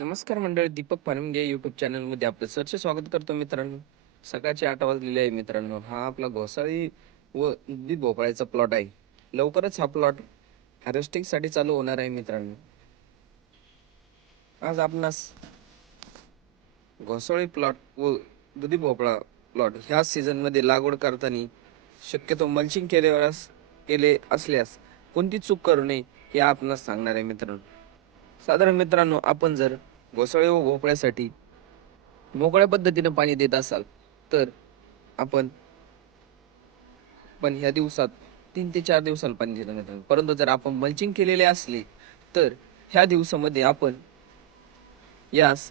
नमस्कार मंडळी दीपक पानमगे युट्यूब चॅनलमध्ये आपलं सरचे स्वागत करतो मित्रांनो. सकाळचे आठ वाजलेले आहे मित्रांनो. हा आपला घोसाळी व बी भोपळ्याचा प्लॉट आहे. लवकरच हा प्लॉट हॅरेस्टिंगसाठी चालू होणार आहे मित्रांनो. आज आपणास घोसाळी प्लॉट व दुधी भोपळा प्लॉट ह्या सीझनमध्ये लागवड करताना शक्यतो मल्चिंग केल्यावर केले असल्यास कोणती चूक करू नये हे आपणास सांगणार आहे मित्रांनो. साधारण मित्रांनो आपण जर घोसाळे व भोपळ्यासाठी मोकळ्या पद्धतीनं पाणी देत असाल तर आपण पण ह्या दिवसात तीन ते चार दिवसाला पाणी दिलं जातं परंतु जर आपण मल्चिंग केलेले असले तर ह्या दिवसामध्ये आपण यास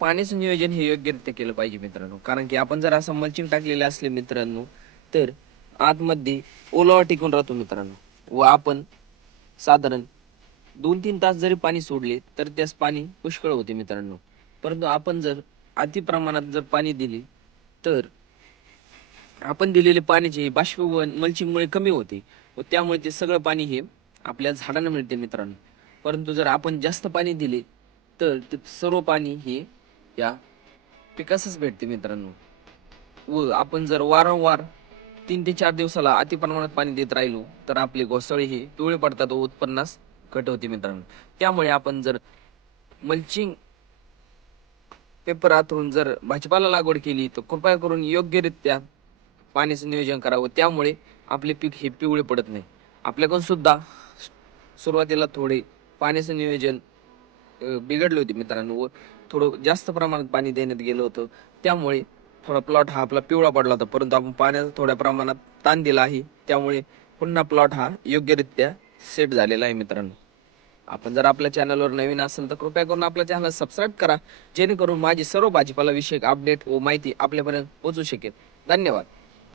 पाण्याचं नियोजन हे योग्यरित्या केलं पाहिजे मित्रांनो. कारण की आपण जर असं मल्चिंग टाकलेले असले मित्रांनो तर आतमध्ये ओलावा टिकून राहतो मित्रांनो. व आपण साधारण दोन तीन तास जरी पाणी सोडले तर त्यास पाणी पुष्कळ होते मित्रांनो. परंतु आपण जर अति प्रमाणात जर पाणी दिले तर आपण दिलेले पाण्याचे बाष्पीभवन मल्चिंगमुळे कमी होते व त्यामुळे ते सगळं पाणी हे आपल्या झाडांना मिळते मित्रांनो. परंतु जर आपण जास्त पाणी दिले तर ते सर्व पाणी हे या पिकासच भेटते मित्रांनो. व आपण जर वारंवार तीन ते चार दिवसाला अति प्रमाणात पाणी देत राहिलो तर आपले घोसाळे हे पिवळे पडतात व उत्पन्नास कट होते मित्रांनो. त्यामुळे आपण जर मल्चिंग पेपर आतरून जर भाजीपाला लागवड केली तर कृपया करून योग्यरित्या पाण्याचं नियोजन करावं. त्यामुळे आपले पीक हे पिवळे पडत नाही. आपल्याकडून सुद्धा सुरुवातीला थोडे पाण्याचं नियोजन बिघडले होते मित्रांनो. व थोडं जास्त प्रमाणात पाणी देण्यात गेलं होतं. त्यामुळे थोडा प्लॉट हा आपला पिवळा पडला होता. परंतु आपण पाण्याचा थोड्या प्रमाणात ताण दिला आहे. त्यामुळे पुन्हा प्लॉट हा योग्यरित्या सेट झालेला आहे मित्रांनो. आपण जर आपल्या चॅनलवर नवीन असेल तर कृपया करून आपल्या चॅनल सबस्क्राईब करा जेणेकरून माझी सर्व भाजीपाला विषयक अपडेट व माहिती आपल्यापर्यंत पोहोचू शकेल. धन्यवाद.